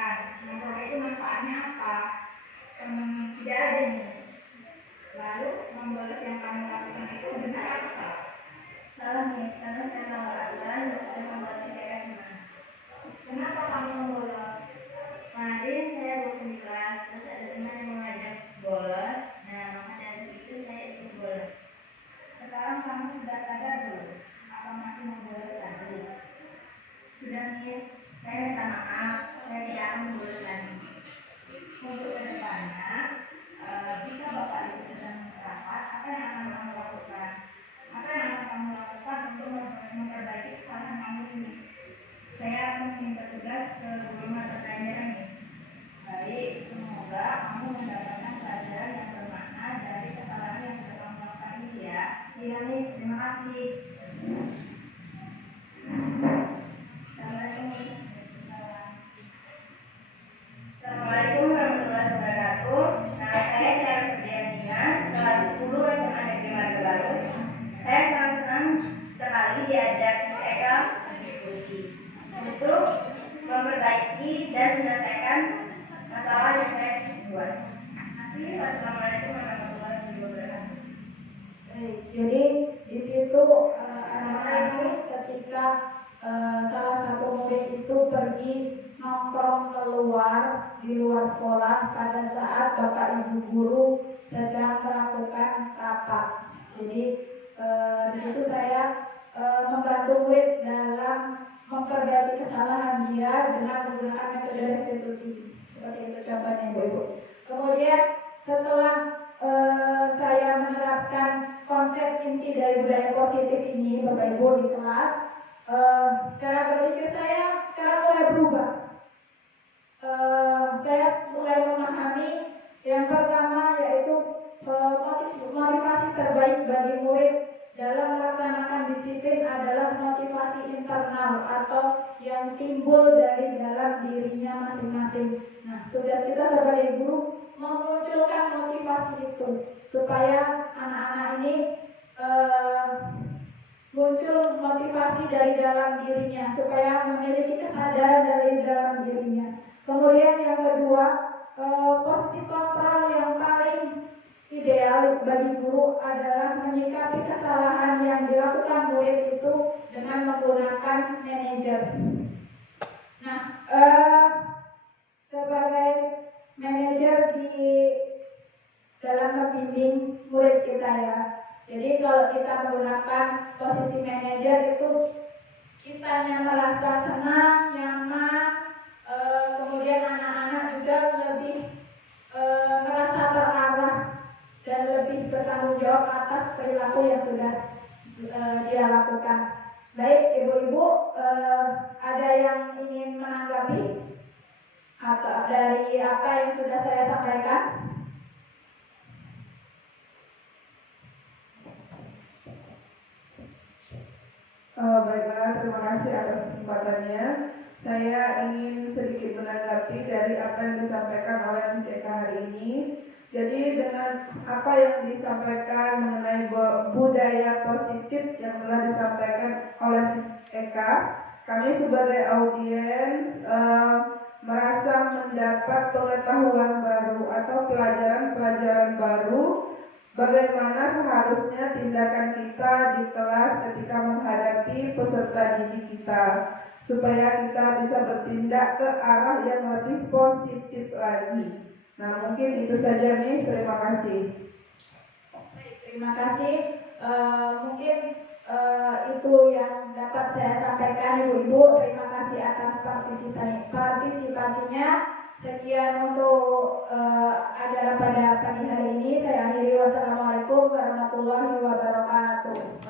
sampaikan. Nah, itu manfaatnya apa? Tidak ada nih. Lalu membalas yang kamu lakukan itu benar atau salah? Salah nih, karena saya melanggar aturan dan saya membuat CPR. Kenapa kamu bolos? Kemarin saya bosan di kelas, terus ada teman yang mengajak bolos. Nah, maka dari itu saya ikut bolos. Sekarang kamu sudah sadar belum? Apa masih mau bolos lagi? Sudah nih, saya minta maaf, saya tidak akan membolos lagi. Untuk kedepannya, jika Bapak Ibu sedang rapat, apa yang akan kamu lakukan? Apa yang akan kamu lakukan untuk memperbaiki kesalahan kamu ini? Saya akan meminta tugas ke guru mata pelajaran ini. Baik, semoga kamu mendapatkan pelajaran yang bermakna dari kesalahan yang sudah kamu lakukan ini ya. Iya nih, terima kasih. Assalamualaikum warahmatullahi wabarakatuh. Nama saya Tiara Ferdiania, kelas 10 SMA Negeri Margabaru. Saya sangat senang sekali diajak Eka berdiskusi untuk memperbaiki dan menyelesaikan masalah yang saya buat. Assalamualaikum warahmatullahi wabarakatuh. Jadi di situ ada kasus ketika salah satu murid itu pergi nongkrong keluar di luar sekolah pada saat bapak ibu guru sedang melakukan rapat. Jadi di situ saya membantu murid dalam memperbaiki kesalahan dia dengan menggunakan metode restitusi. Seperti itu contohnya Ibu. Kemudian setelah saya menerapkan konsep inti dari budaya positif ini Bapak Ibu di kelas, cara berpikir saya sekarang mulai berubah. Saya mulai memahami yang pertama yaitu motivasi terbaik bagi murid dalam melaksanakan disiplin adalah motivasi internal atau yang timbul dari dalam dirinya masing-masing. Nah, tugas kita sebagai guru memunculkan motivasi itu supaya anak-anak ini muncul motivasi dari dalam dirinya, supaya memiliki kesadaran dari dalam dirinya. Kemudian yang kedua, posisi kontrol yang paling ideal bagi guru adalah menyikapi kesalahan yang dilakukan murid itu dengan menggunakan manajer. Nah, sebagai manajer di dalam membimbing murid kita ya. Jadi kalau kita menggunakan posisi manajer itu kitanya merasa senang, nyaman, kemudian anak-anak juga lebih merasa terarah dan lebih bertanggung jawab atas perilaku yang sudah dia lakukan. Baik ibu-ibu, ada yang ingin menanggapi atau dari apa yang sudah saya sampaikan? Baiklah, terima kasih atas kesempatannya. Saya ingin sedikit menanggapi dari apa yang disampaikan oleh Miss Eka hari ini. Jadi dengan apa yang disampaikan mengenai budaya positif yang telah disampaikan oleh Miss Eka, kami sebagai audiens merasa mendapat pengetahuan baru atau pelajaran-pelajaran baru bagaimana seharusnya tindakan kita di kelas ketika menghadapi peserta didik kita, supaya kita bisa bertindak ke arah yang lebih positif lagi. Nah, mungkin itu saja nih, terima kasih. Baik, terima kasih. Mungkin itu yang dapat saya sampaikan Ibu-ibu. Terima kasih atas partisipasinya. Sekian untuk acara pada pagi hari ini. Saya akhiri. Wassalamualaikum warahmatullahi wabarakatuh.